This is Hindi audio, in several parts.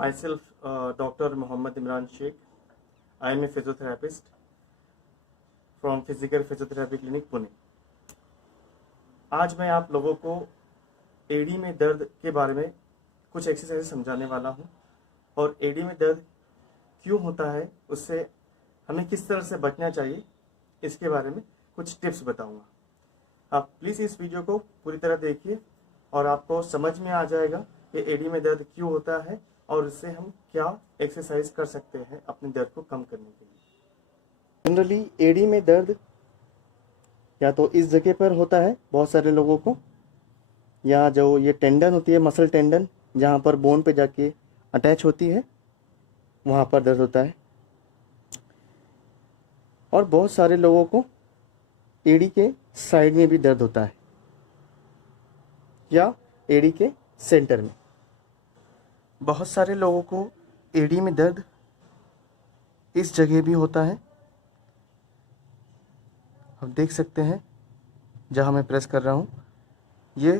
Myself, Dr. Mohammad Imran Sheikh. I am a physiotherapist from Physical Physiotherapy Clinic, Pune. आज मैं आप लोगों को एडी में दर्द के बारे में कुछ एक्सरसाइज समझाने वाला हूं और एडी में दर्द क्यों होता है, उससे हमें किस तरह से बचना चाहिए, इसके बारे में कुछ टिप्स बताऊंगा। आप प्लीज़ इस वीडियो को पूरी तरह देखिए और आपको समझ में आ जाएगा कि एडी में दर्द क्यों होता है और इससे हम क्या एक्सरसाइज कर सकते हैं अपने दर्द को कम करने के लिए। जनरली एडी में दर्द या तो इस जगह पर होता है बहुत सारे लोगों को, या जो ये टेंडन होती है, मसल टेंडन, जहाँ पर बोन पे जाके अटैच होती है, वहाँ पर दर्द होता है। और बहुत सारे लोगों को एडी के साइड में भी दर्द होता है या एडी के सेंटर में। बहुत सारे लोगों को एडी में दर्द इस जगह भी होता है। आप देख सकते हैं जहां मैं प्रेस कर रहा हूं, ये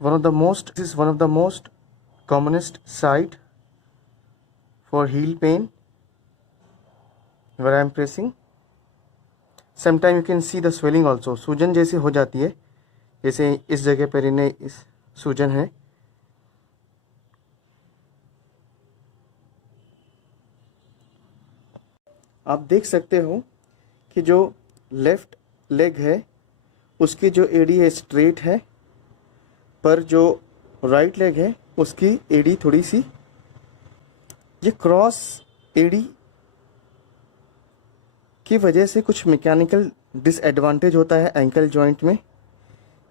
this is one of the most commonest site for heal pen where I am pressing. Sometimes you can see the swelling also. सूजन जैसी हो जाती है, जैसे इस जगह पर इन्हें इस सूजन है। आप देख सकते हो कि जो लेफ्ट लेग है उसकी जो एडी है स्ट्रेट है, पर जो राइट लेग है उसकी एडी थोड़ी सी, ये क्रॉस एडी की वजह से कुछ मैकेनिकल डिसएडवांटेज होता है एंकल जॉइंट में,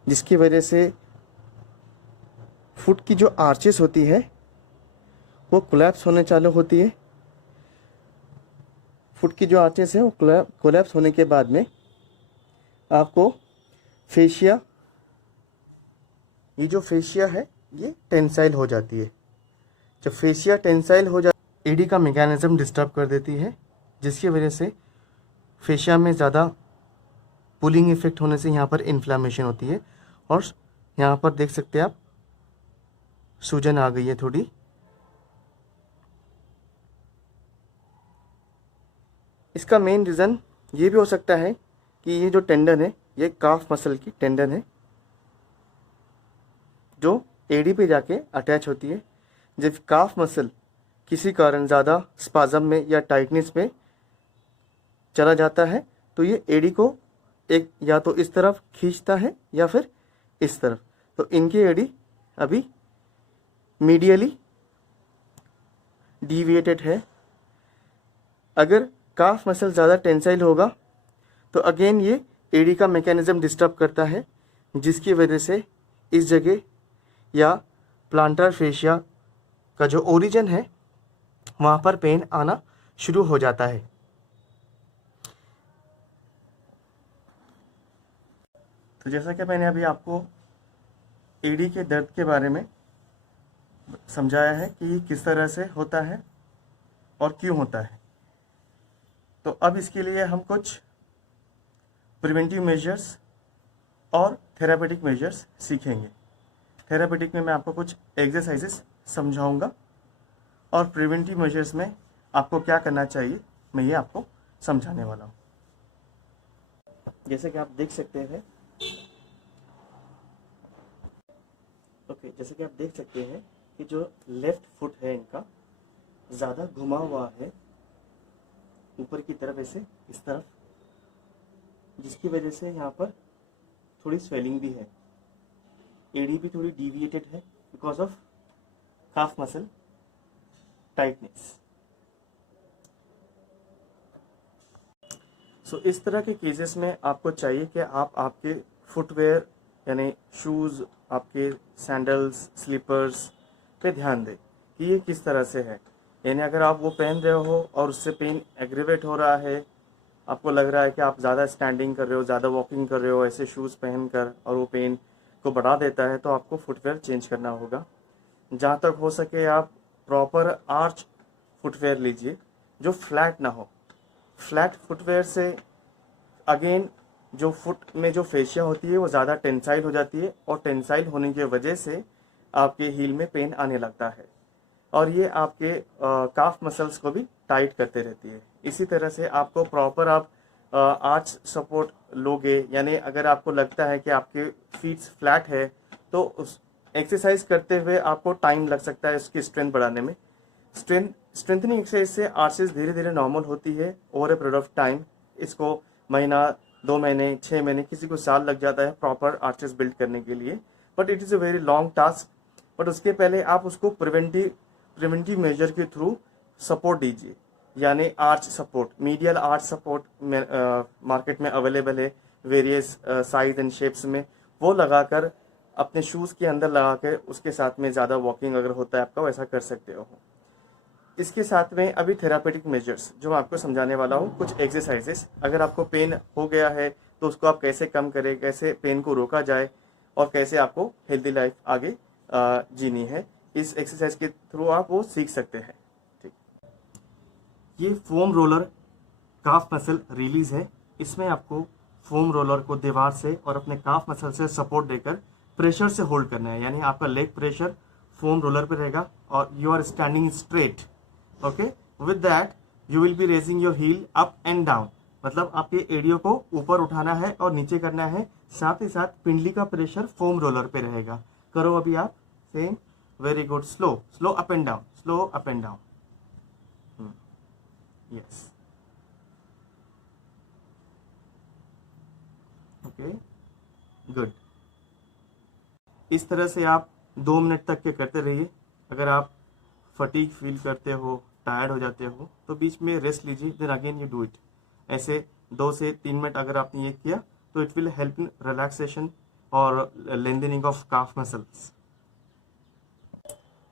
जिसकी वजह से फुट की जो आर्चेस होती है वो कोलैप्स होने चालू होती है। फुट की जो आर्चेस है वो कोलैप्स होने के बाद में आपको फेशिया, ये जो फेशिया है ये टेंसाइल हो जाती है। जब फेशिया टेंसाइल हो जाती है, एडी का मैकेनिज्म डिस्टर्ब कर देती है, जिसकी वजह से फेशिया में ज़्यादा पुलिंग इफेक्ट होने से यहाँ पर इन्फ्लामेशन होती है। और यहाँ पर देख सकते हैं आप, सूजन आ गई है थोड़ी। इसका मेन रीज़न ये भी हो सकता है कि ये जो टेंडन है ये काफ मसल की टेंडन है जो एडी पे जाके अटैच होती है। जब काफ मसल किसी कारण ज़्यादा स्पाज्म में या टाइटनेस में चला जाता है तो ये एडी को एक या तो इस तरफ खींचता है या फिर इस तरफ। तो इनकी एडी अभी मीडियली डिविएटेड है। अगर काफ मसल ज़्यादा टेंसाइल होगा तो अगेन ये एडी का मैकेनिज्म डिस्टर्ब करता है, जिसकी वजह से इस जगह या प्लांटर फेशिया का जो ओरिजिन है वहाँ पर पेन आना शुरू हो जाता है। तो जैसा कि मैंने अभी आपको एडी के दर्द के बारे में समझाया है कि किस तरह से होता है और क्यों होता है, तो अब इसके लिए हम कुछ प्रिवेंटिव मेजर्स और थेरापेटिक मेजर्स सीखेंगे। थेरापेटिक में मैं आपको कुछ एक्सरसाइजेस समझाऊंगा और प्रिवेंटिव मेजर्स में आपको क्या करना चाहिए मैं ये आपको समझाने वाला हूँ। जैसे कि आप देख सकते हैं, जैसे कि आप देख सकते हैं कि जो लेफ्ट फुट है इनका ज़्यादा घुमा हुआ है ऊपर की तरफ, ऐसे इस तरफ, जिसकी वजह से यहाँ पर थोड़ी स्वेलिंग भी है। एडी भी थोड़ी डिविएटेड है because of calf muscle tightness. So इस तरह के केसेस में आपको चाहिए कि आप आपके फुटवेयर यानी शूज़, आपके सैंडल्स, स्लीपर्स पे ध्यान दें कि ये किस तरह से है। यानी अगर आप वो पहन रहे हो और उससे पेन एग्रीवेट हो रहा है, आपको लग रहा है कि आप ज़्यादा स्टैंडिंग कर रहे हो, ज़्यादा वॉकिंग कर रहे हो ऐसे शूज़ पहन कर, और वो पेन को बढ़ा देता है, तो आपको फुटवेयर चेंज करना होगा। जहाँ तक हो सके आप प्रॉपर आर्च फुटवेयर लीजिए जो फ्लैट ना हो। फ्लैट फुटवेयर से अगेन जो फुट में जो फेशिया होती है वो ज़्यादा टेंसाइल हो जाती है और टेंसाइल होने की वजह से आपके हील में पेन आने लगता है। और ये आपके काफ मसल्स को भी टाइट करते रहती है। इसी तरह से आपको प्रॉपर आप आर्च सपोर्ट लोगे, यानी अगर आपको लगता है कि आपके फीट फ्लैट है तो उस एक्सरसाइज करते हुए आपको टाइम लग सकता है इसकी स्ट्रेंथ बढ़ाने में। स्ट्रेंथनिंग एक्सरसाइज से आर्चेस धीरे धीरे नॉर्मल होती है over a period of time. इसको महीना, 2 महीने, 6 महीने, किसी को साल लग जाता है प्रॉपर आर्चेस बिल्ड करने के लिए, but it is a very long task. But उसके पहले आप उसको प्रिवेंटिव मेजर के थ्रू सपोर्ट दीजिए, यानी arch support, medial arch support market में अवेलेबल है वेरियस साइज एंड शेप्स में। वो लगाकर अपने शूज़ के अंदर लगा कर उसके साथ में ज़्यादा वॉकिंग अगर होता है आपका, वैसा कर सकते हो। इसके साथ में अभी थेरापेटिक मेजर्स जो मैं आपको समझाने वाला हूँ, कुछ एक्सरसाइजेस। अगर आपको पेन हो गया है तो उसको आप कैसे कम करें, कैसे पेन को रोका जाए और कैसे आपको हेल्दी लाइफ आगे जीनी है, इस एक्सरसाइज के थ्रू आप वो सीख सकते हैं। ठीक, ये foam roller calf muscle release है। इसमें आपको फोम रोलर को दीवार से और अपने काफ मसल से सपोर्ट देकर प्रेशर से होल्ड करना है, यानी आपका लेग प्रेशर फोम रोलर पे रहेगा और you are standing straight. Okay, with that you will be raising your heel up and down, मतलब आपके एडियो को ऊपर उठाना है और नीचे करना है। साथ ही साथ पिंडली का प्रेशर फोम रोलर पे रहेगा। करो अभी आप, same, very good, slow slow up and down, slow up and down, yes, okay, good. इस तरह से आप 2 मिनट तक के करते रहिए। अगर आप फटीग फील करते हो, टायर्ड हो जाते हो, तो बीच में रेस्ट लीजिए, then again you do it. ऐसे 2 से 3 मिनट अगर आपने ये किया तो it will help in relaxation और lengthening of calf muscles.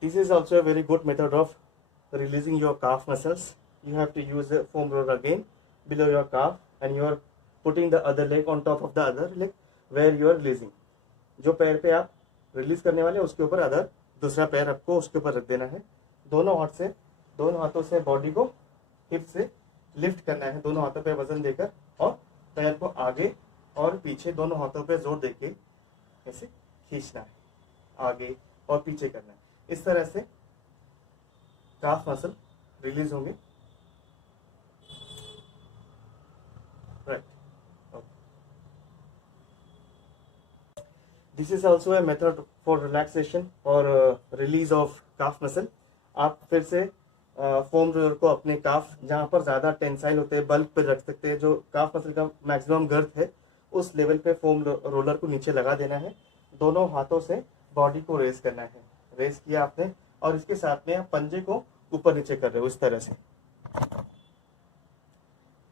This is also a very good method of releasing your calf muscles. You have to use a foam roller again below your calf and you are putting the other leg on top of the other leg where you are releasing. जो पैर पे आप रिलीज करने वाले उसके ऊपर अदर दूसरा पैर आपको उसके ऊपर रख देना है। दोनों हाथों से बॉडी को हिप से लिफ्ट करना है, दोनों हाथों पे वजन देकर, और पैर को आगे और पीछे दोनों हाथों पे जोर देके ऐसे खींचना है, आगे और पीछे करना है। इस तरह से काफ मसल रिलीज होंगे। Right, this is also a method for relaxation और रिलीज ऑफ काफ मसल। आप फिर से फोम रोलर को अपने काफ जहां पर ज्यादा टेंसाइल होते हैं बल्ब पे रख सकते हैं, जो काफ मसल का मैक्सिमम गर्थ है उस लेवल पे फोम रोलर को नीचे लगा देना है। दोनों हाथों से बॉडी को रेस करना है, रेस किया आपने, और इसके साथ में आप पंजे को ऊपर नीचे कर रहे हो इस तरह से।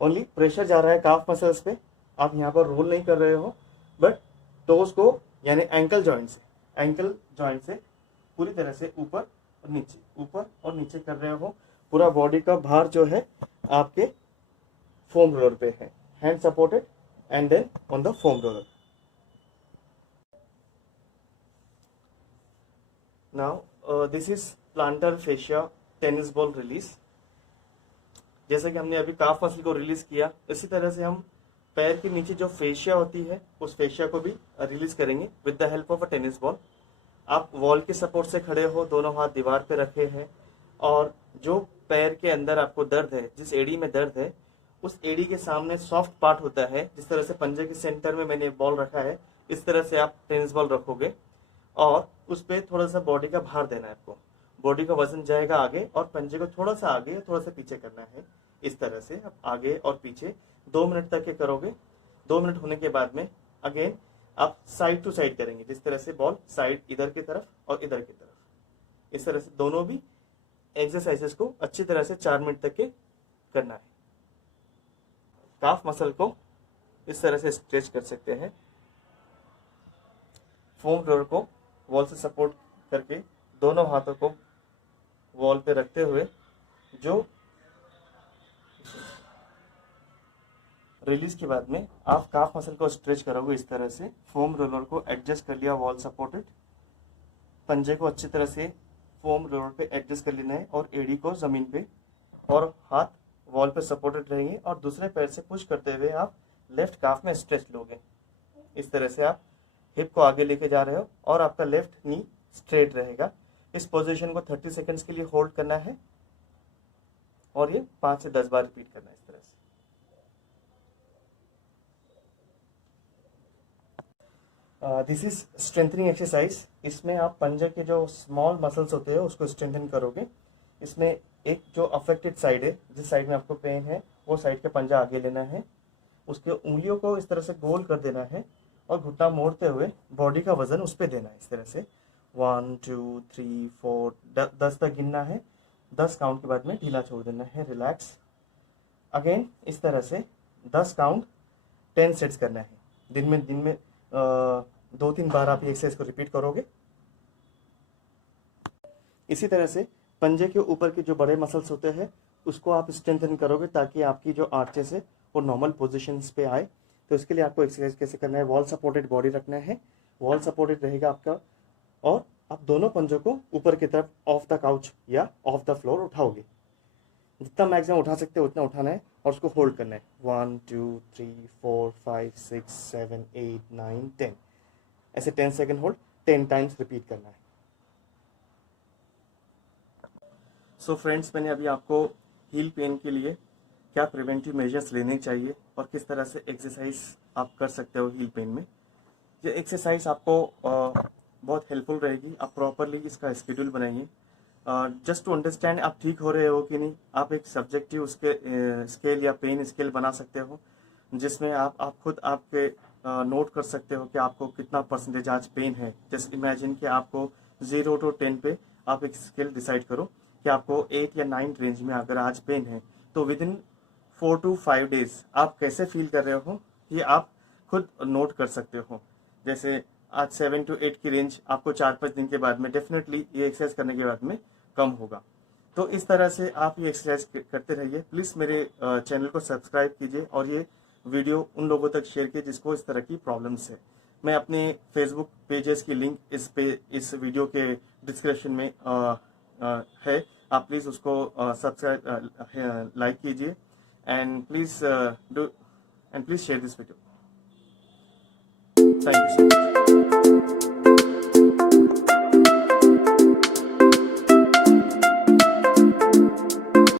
ओनली प्रेशर जा रहा है काफ मसल्स पे, आप यहाँ पर रोल नहीं कर रहे हो, बट टोज को यानी एंकल जॉइंट से पूरी तरह से ऊपर और नीचे कर रहे हो। पूरा बॉडी का भार जो है आपके फोम रोलर पे है, hand supported and then on the foam roller. Now this is plantar fascia tennis ball release. जैसे कि हमने अभी काफ मसल को रिलीज किया, इसी तरह से हम पैर के नीचे जो फेशिया होती है उस फेशिया को भी रिलीज करेंगे with the help of a tennis ball. आप वॉल के सपोर्ट से खड़े हो, दोनों हाथ दीवार पे रखे हैं, और जो पैर के अंदर आपको दर्द है, जिस एड़ी में दर्द है, उस एड़ी के सामने सॉफ्ट पार्ट होता है, जिस तरह से पंजे के सेंटर में मैंने बॉल रखा है, इस तरह से आप टेनिस बॉल रखोगे और उस पर थोड़ा सा बॉडी का भार देना है आपको। बॉडी का वजन जाएगा आगे और पंजे को थोड़ा सा आगे थोड़ा सा पीछे करना है। इस तरह से आप आगे और पीछे 2 मिनट तक के करोगे। 2 मिनट होने के बाद में अगेन आप साइड टू साइड करेंगे, जिस तरह से बॉल साइड इधर की तरफ और इधर की तरफ। इस तरह से दोनों भी एक्सरसाइजेस को अच्छी तरह से 4 मिनट तक के करना है। काफ मसल को इस तरह से स्ट्रेच कर सकते हैं। फोम रोलर को वॉल से सपोर्ट करके दोनों हाथों को वॉल पे रखते हुए जो रिलीज के बाद में आप काफ मसल को स्ट्रेच करोगे इस तरह से। फोम रोलर को एडजस्ट कर लिया वॉल सपोर्टेड, पंजे को अच्छी तरह से फोम रोलर पे एडजस्ट कर लेना है और एड़ी को जमीन पे, और हाथ वॉल पे सपोर्टेड रहेंगे और दूसरे पैर से पुश करते हुए आप लेफ्ट काफ में स्ट्रेच लोगे। इस तरह से आप हिप को आगे लेके जा रहे हो और आपका लेफ्ट नी स्ट्रेट रहेगा। इस पोजीशन को 30 सेकंड्स के लिए होल्ड करना है और ये 5 से 10 बार रिपीट करना है इस तरह से। This is strengthening exercise. इसमें आप पंजे के जो स्मॉल मसल्स होते हैं उसको स्ट्रेंथन करोगे। इसमें एक जो अफेक्टेड साइड है, जिस साइड में आपको पेन है, वो साइड का पंजा आगे लेना है, उसके उंगलियों को इस तरह से गोल कर देना है और घुटना मोड़ते हुए बॉडी का वजन उस पर देना है इस तरह से। 1 2 3 4 10 तक गिनना है। 10 काउंट के बाद में ढीला छोड़ देना है, रिलैक्स। अगेन इस तरह से 10 काउंट 10 सेट्स करना है। दिन में 2-3 बार आप ये एक्सरसाइज को रिपीट करोगे। इसी तरह से पंजे के ऊपर के जो बड़े मसल्स होते हैं उसको आप स्ट्रेंथन करोगे ताकि आपकी जो आर्चेस है वो नॉर्मल पोजीशंस पे आए। तो इसके लिए आपको एक्सरसाइज कैसे करना है, वॉल सपोर्टेड बॉडी रखना है, वॉल सपोर्टेड रहेगा आपका, और आप दोनों पंजों को ऊपर की तरफ ऑफ द काउच या ऑफ द फ्लोर उठाओगे। जितना मैक्सिमम उठा सकते हो उतना उठाना है और उसको होल्ड करना है। 1 2 3 4 5 6 7 8 9 10, ऐसे 10 सेकेंड होल्ड 10 टाइम्स रिपीट करना है। सो फ्रेंड्स, मैंने अभी आपको हील पेन के लिए क्या प्रिवेंटिव मेजर्स लेने चाहिए और किस तरह से एक्सरसाइज आप कर सकते हो हील पेन में। ये एक्सरसाइज आपको बहुत हेल्पफुल रहेगी। आप प्रॉपरली इसका शेड्यूल बनाइए जस्ट टू अंडरस्टैंड आप ठीक हो रहे हो कि नहीं। आप एक सब्जेक्टिव उसके स्केल या पेन स्केल बना सकते हो जिसमें आप खुद आपके नोट कर सकते हो कि आपको कितना परसेंटेज आज पेन है। जस्ट इमेजिन कि आपको 0 to 10 पे आप एक स्केल डिसाइड करो कि आपको 8 या 9 रेंज में अगर आज पेन है तो विद इन 4 to 5 डेज आप कैसे फील कर रहे हो ये आप खुद नोट कर सकते हो। जैसे आज 7 to 8 की रेंज आपको 4-5 दिन के बाद में डेफिनेटली ये एक्सरसाइज करने के बाद में कम होगा। तो इस तरह से आप ये एक्सरसाइज करते रहिए। प्लीज़ मेरे चैनल को सब्सक्राइब कीजिए और ये वीडियो उन लोगों तक शेयर कीजिए जिसको इस तरह की प्रॉब्लम्स है। मैं अपने फेसबुक पेजेस की लिंक इस वीडियो के डिस्क्रिप्शन में है। आप प्लीज़ उसको सब्सक्राइब लाइक कीजिए and please share this video. Thank you so much.